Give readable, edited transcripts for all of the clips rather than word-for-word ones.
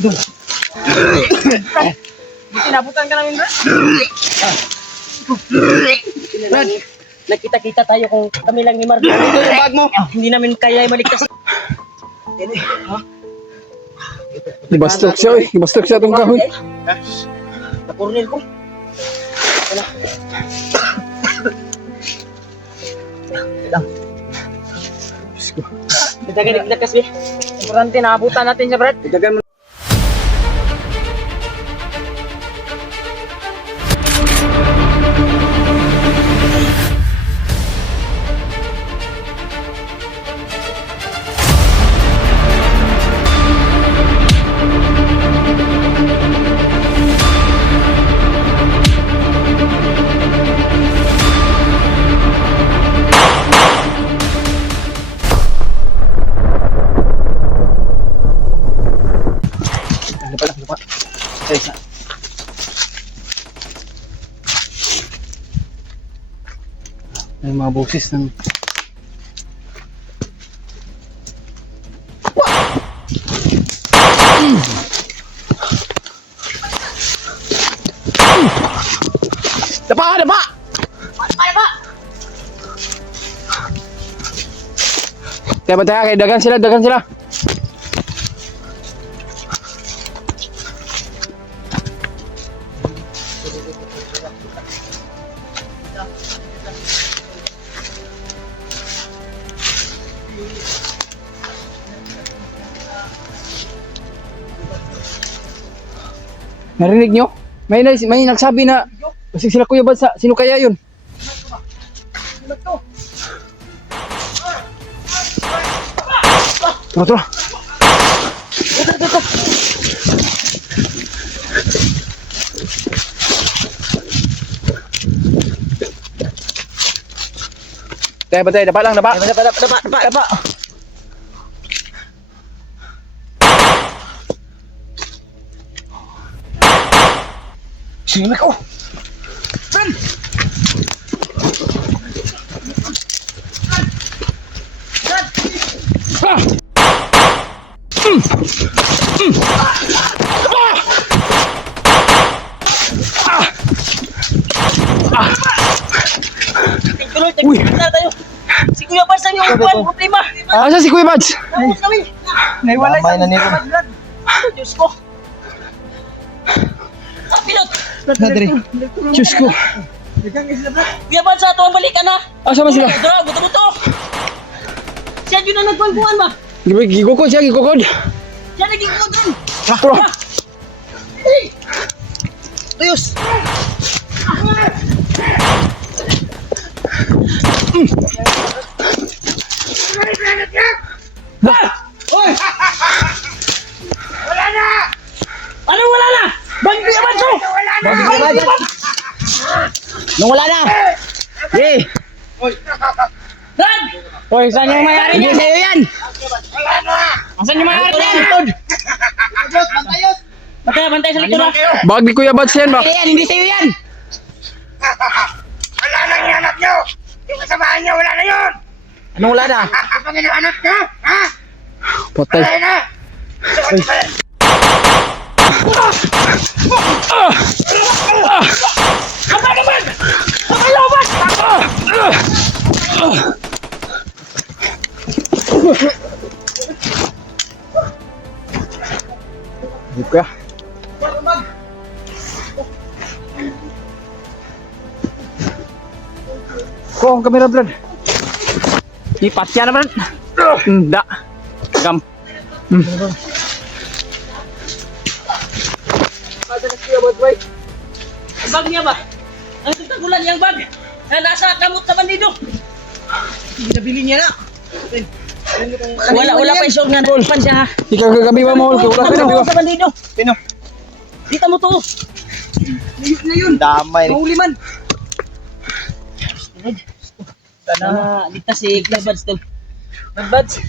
Doon. Tinabutan ka namin, Brad. Brad, nagkita-kita tayo kung kami lang ni Marvin. Ito yung bag mo. Hindi namin kaya maligtas. Ibastok siya, eh. Ibastok siya itong kahon. Napurnil ko. Wala. Lang. Dagan kasi. Importante, naabutan natin siya, Brad. Dagan mo. May mga boses ng... Dapa! Dapa! Kaya ba tayo? Kaya dagan sila, dagan sila. Narinig nyo? May nagsabi na kasi sila Kuya Bad sa sino kaya yun? Tara, tara. Tayo ba tayo? Dapa lang, dapa. Dapa. Sino ko? Uy, tayo. Si Kuya Bad ang yung problema. Asa si Kuya Bads? Tapos kami. Naiwalay na nito. Diyos ko. Pilot. Nadri. Diyos ko. Kuya Bad sa ato ang balikan na. Asa man sila? Dara, buto-buto. Siya yun ang nagpangkuhan ba? Gigukod siya, gigukod. Siya naging kudin. Tara. Hey! Tuyos. Ano wala na? Bang Kuya Bad so? Nung wala na. Eh. Brad! Hoy, saan yung mayari Hindi niya? sa'yo yan. Asan yung mayari niya? Bantay sa likod na. Bag ni Kuya Bads yan ba? Hindi sa'yo yan. Wala na yung anak nyo! Yung kasamahan nyo, wala na yun! Anong wala na? Kapag yung anak nyo, ha? Patay. Wala na! Apa naman? Pakalawas! Hindi ko ya. Ko ang kamera Brad. Lipat yan naman. Hindi. Gam. Ang bag niya ba? Ang tagtagulan niyang bag. Na nasa kamot sa bandido. Nabili niya na. Wala pa isog nga nagpan siya ha. Ikaw kagabi ba mo? Wala ka na. Sa bandido. Sino? Dita mo to. Na yun. Damay. Mahuli man. Sana ligtas si Kuya Bads to. Kuya Bads.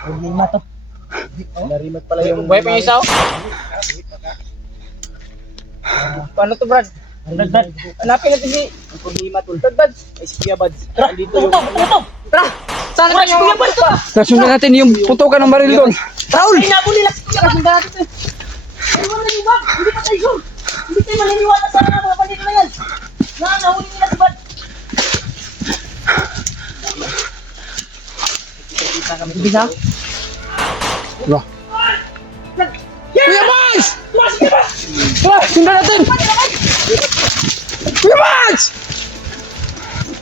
Problema to. Narimat pala yung... Buhay pa yung isa. Paano to Brad? Brad. Hanapin natin si Ang problema tol. Brad Bads. Ay si Kuya Bads. Tara, Dito ito. Tara. Sa Wala si Kuya Bal to. Nasundan natin yung putukan ng baril doon. Raul! Ay, nabuli lang si Kuya Bal. Ay, wala yung bag. Hindi pa tayo sure. Hindi tayo maniniwala sa mga bandito na yan. Nahuli nila si Bal. Bisa? Wala. Kuya Bals! Mas, Kuya Bal! Wala, sundan natin! Kuya Bals!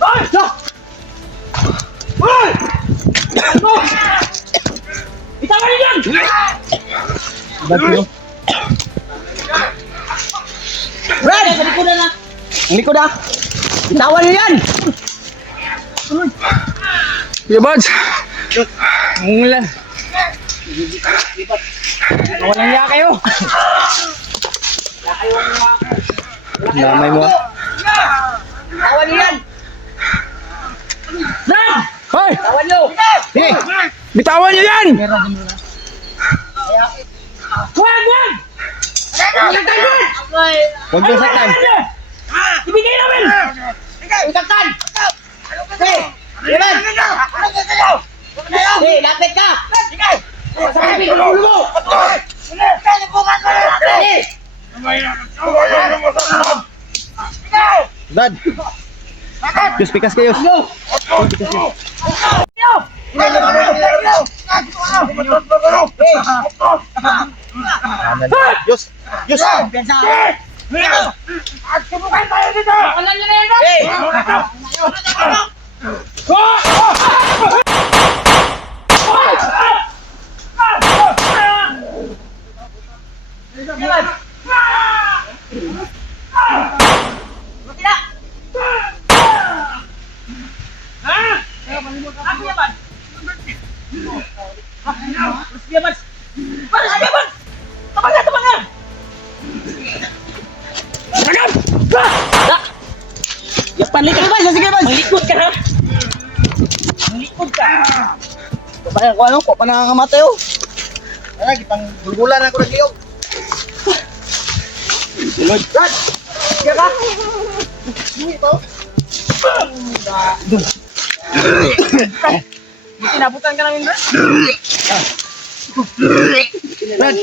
Ay! Ay! Bitawan niyo yan! Brad! Sa likudan na. Ang likod ah. Bitawan niyo yan. Kuya Bals! Mungulan. Walang niya kayo. Damay mo. Bitawan niyo yan! Brad! Hoy! Bitawan niyo! Hey! Bitawan niyo yan! Wag! Wag! Huwag yung saktan. Ibigay namin! Saktan! Hey! Ilan! Hey! Lapit ka! Sabi ko ulo mo! Hey! Dad. Diyos, pikas kayo. Diyos. Diyos. Wala niyo na yan, Brad! Hey! Panlikod ba? Sige ba? Malikod ka ha? Malikod ka. Kabayan ko ano, ko pa nangangamatay oh. Ano, gipang bulbulan ako nagliyog. Sulod. Dad! Sige ka? Hindi ito. Inabutan ka namin, Brad? Brad,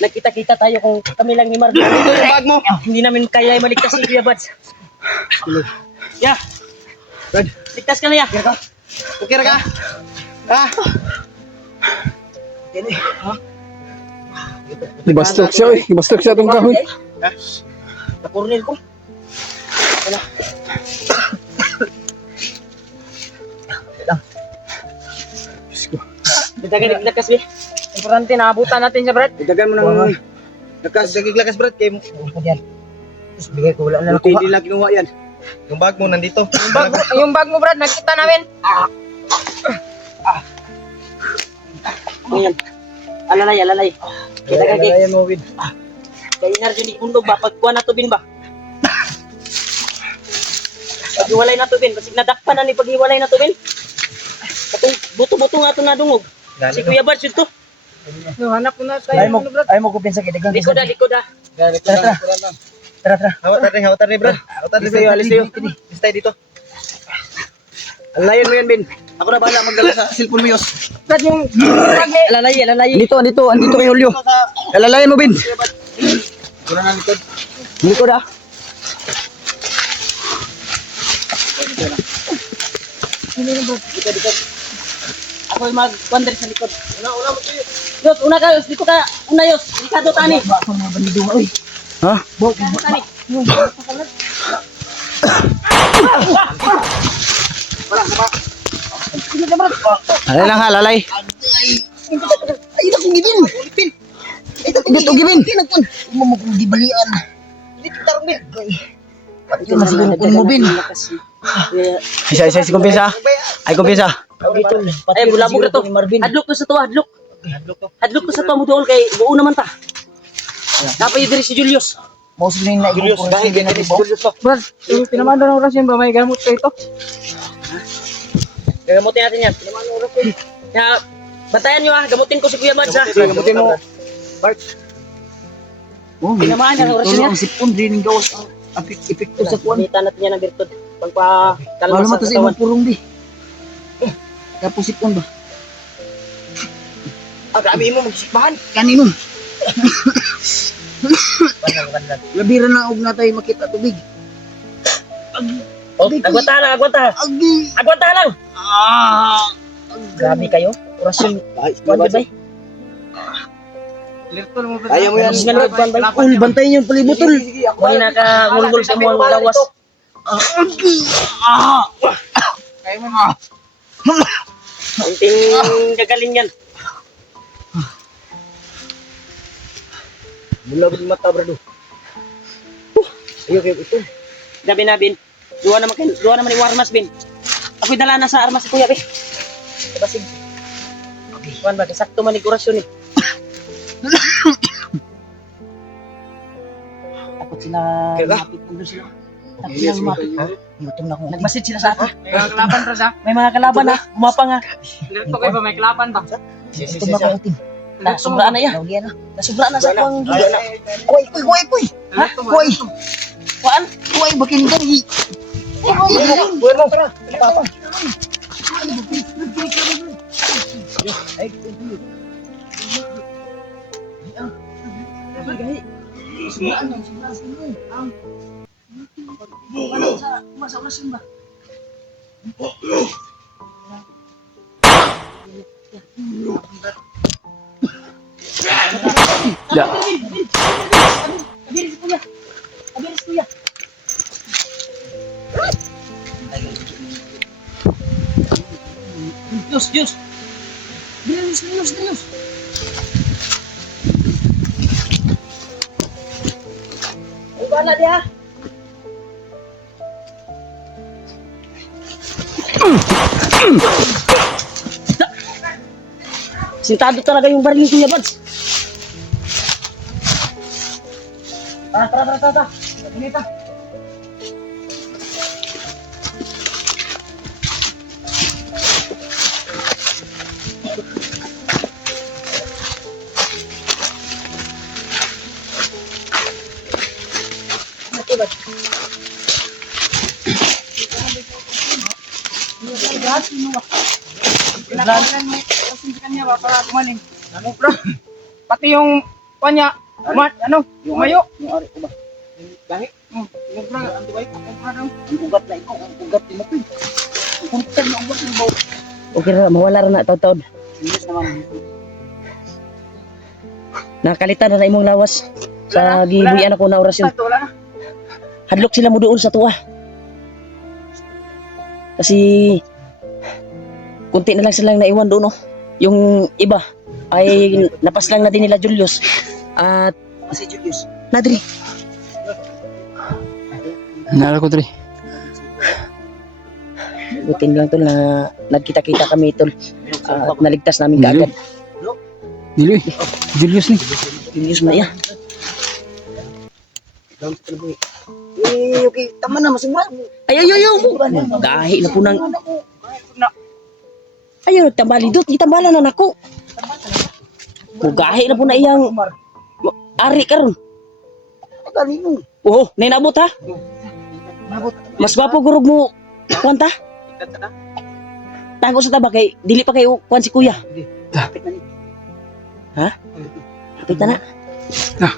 nagkita-kita tayo kung kami lang ni Marvin. Ito yung bag mo. Hindi namin kaya maligtas si Kuya Buds. Ya. Brad, Ligtas ka na ya. okay ra ka? Ha? Ibastok siya eh. Ibastok siya itong kahoy. Napurnil ko. Dagan naglakas eh. Importante naabutan natin siya, Brad. Dagan mo ng lakas Brad kay mo. Tapos bigay ko wala na Buti hindi lang kinuha yan. Yung bag mo nandito. Yung bag mo, Brad, nakita namin. Ngayon. Alalay. Kita ka kay. mo wid. Kay Inarjo ni Kundog ba? Pagkuha na tubin ba? Paghiwalay na tubin. Basig nadakpan na ni paghiwalay na tubin. Katong buto-buto nga ito nadungog. Si Kuya Buds yun to. Hanap ko na tayo. Ay mo ko pinsa kay dagan. Likod ah. Tara. Hawat tara Brad. Hawat tara alis tayo. Alis tayo dito. Alayan mo yan, Bin. Ako na bahala magdala sa cellphone mo, Yos. Brad, yung alalay. Andito kay Julio. Alalayan mo, Bin. Kuna na likod. Likod ah. Ako yung mag-wander sa likod. Una mo tayo. Yos, una ka, Yos. Dito ka, una Yos. Ricardo Tani. Ha? Ricardo Tani. Alay lang ha, lalay. Ay, ito kong gibin. Dito, Gibin. Mo mo kong gibalian. Dito tarong bin. Pati yung masigong mo bin. Isa si kumpisa. Ay kumpisa. Ay, bulabog na to. Hadlok ko sa to, hadlok. Hadlok ko sa to, mudool kay buo naman ta. Napay diri si Julius. Mostly na Julius dahil ganito Julius to. Brad, pinamanda ng oras yan ba? May gamot kayo ito? Gagamutin natin yan. Pinamano oras ko. Kaya, bantayan nyo ha. Gamutin ko si Kuya Mads ha. Gamutin mo. Bart. Pinamaan na oras niya. Ang sipon din ng gawas ang epekto sa kuwan. Pagkita natin yan ang virtud. Pagpakakalma sa katawan. purong di. Tapos ipon ba? Grabe mo magsikbahan. Kaninong? Labira na og natay makita tubig. Oh, agwanta lang, agwanta. Agi. Agwanta lang. Grabe kayo. Orasyon. Kuan ba? Kaya mo yan. Kuan ba? Ul, bantayin yung palibot, ul. May nakangulgol sa mga lawas. Kaya mo na. Kunting gagaling yan. Mula ko mata, brado. Ayo kayo ito. Gabi na, Bin. Duwa naman yung armas, Bin. Ako'y dala na sa armas si Kuya, Bin. Basig. Kuan ba? Sakto man yung orasyon eh. Takot sila. Kaya ka? Mapit nandun sila. Takot Okay, sila yes, lumapit. Gutom na ako. Nagmasid sila sa akin. May mga kalaban bro sa. May mga kalaban ha. Gumapang ha. Dito kayo ba may kalaban ba? Gutom na ako, utin. Nasubraan na yan. Naulian na. Nasubraan na sa pang Naulian na. Kuy. Ha? Kuy. Kuan? Kuy, bakin gani. Kuy mo, tara. Papa. Masa orasyon ba? Ya. Kabiris si Kuya. Kabiris Kuya. Diyos. Diyos. Ay, bala dia. Sintado talaga yung baril ni Kuya Bads. Tara. Ganita. Pinakawalan mo kasi sa kanya ba para gumaling. Ano bro? Pati yung kanya, umayo. Yung ari ko ba? Langit. Yung bro, ang duway ko, ang bro. Ang ugat na ikaw, ang ugat ni Matoy. Ang kuntan na ugat ni Baw. Okay na, mawala na taod-taod. Serious naman. Nakalitan na imong lawas sa gibuyan ako na orasyon. Ito, wala na. Hadlok sila mo doon sa tuwa. Kasi kunti na lang silang naiwan doon, no? Yung iba ay napas lang natin nila Julius at Si Julius. Nadri. Naalala ko, Dre. Butin lang tol na nagkita-kita kami tol. At naligtas namin kaagad. Dilo eh. Julius ni. Julius na yan. Okay. Tama na, masumra. Ay. Gahi na po ng... Ayaw, nagtambali doon. Itambala na nako. Gahi na po na iyang... Ari karon. Kanino? Oo, nainabot ha. Mas gwapo gurog mo. Kwanta? Tago sa taba kay dili pa kayo kwan si Kuya. Kapit na ni. Ha? Kapit na na. Ah.